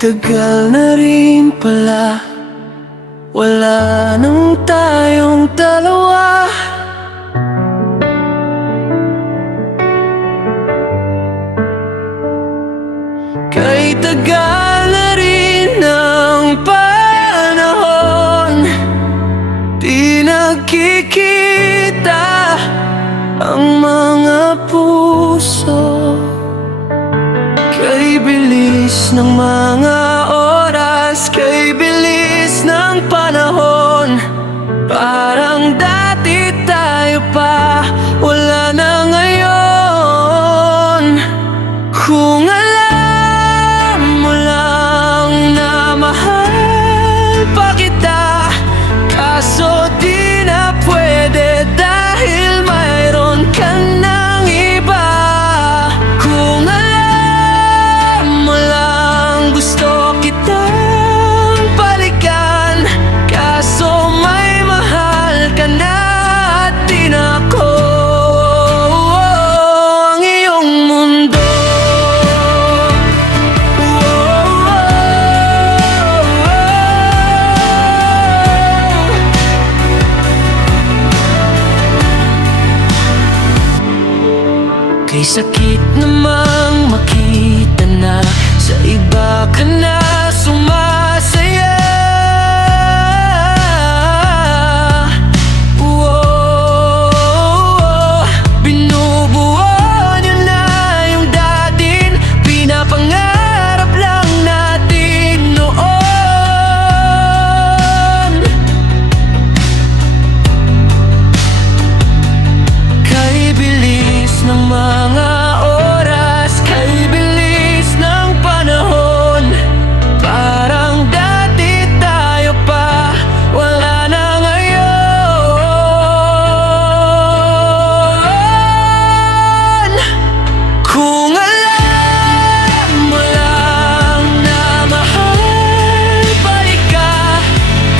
tagal na rin pala, wala nang tayong dalawa. Kay tagal na rin ng panahon, di nagkikita ang mga puso. Kay bilis ng mga oras, kay bilis ng panahon, parang dati tayo pa, wala na ngayon. Kung alam mo lang na mahal pa kita, kaso di na pwede dahil mayroon ka ng iba. Kung alam mo lang gusto kitang balikan, kaso may mahal ka na at di na ako ang iyong mundo. Kay sakit namang makita na sa iba ka na sumasaya. Binubuo niyo na yung dating pinapangarap lang natin noon. Kay bilis ng mga oras, kay bilis ng panahon, parang dati tayo pa, wala na ngayon. Kung alam mo lang na mahal pa ka,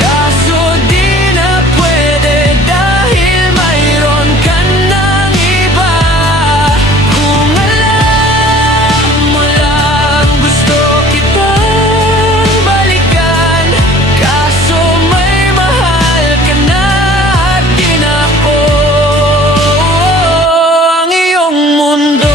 kaso di na pwede dahil mayroon ka ng iba. Kung alam mo lang gusto kitang balikan, kaso may mahal ka na at di na ako ang iyong mundo.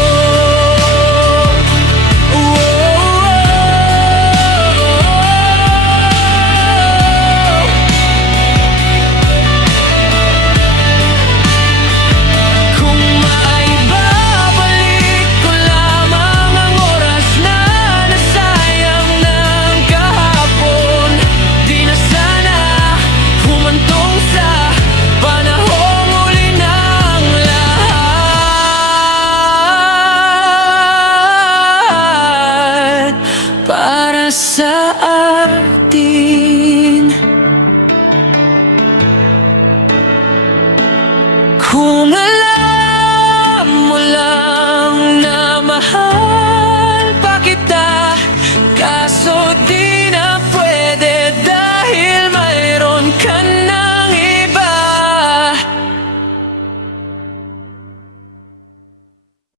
Kung maibabalik ko lamang ang oras na nasayang ng kahapon, di na sana humantong sa panahong huli ng lahat para sa atin.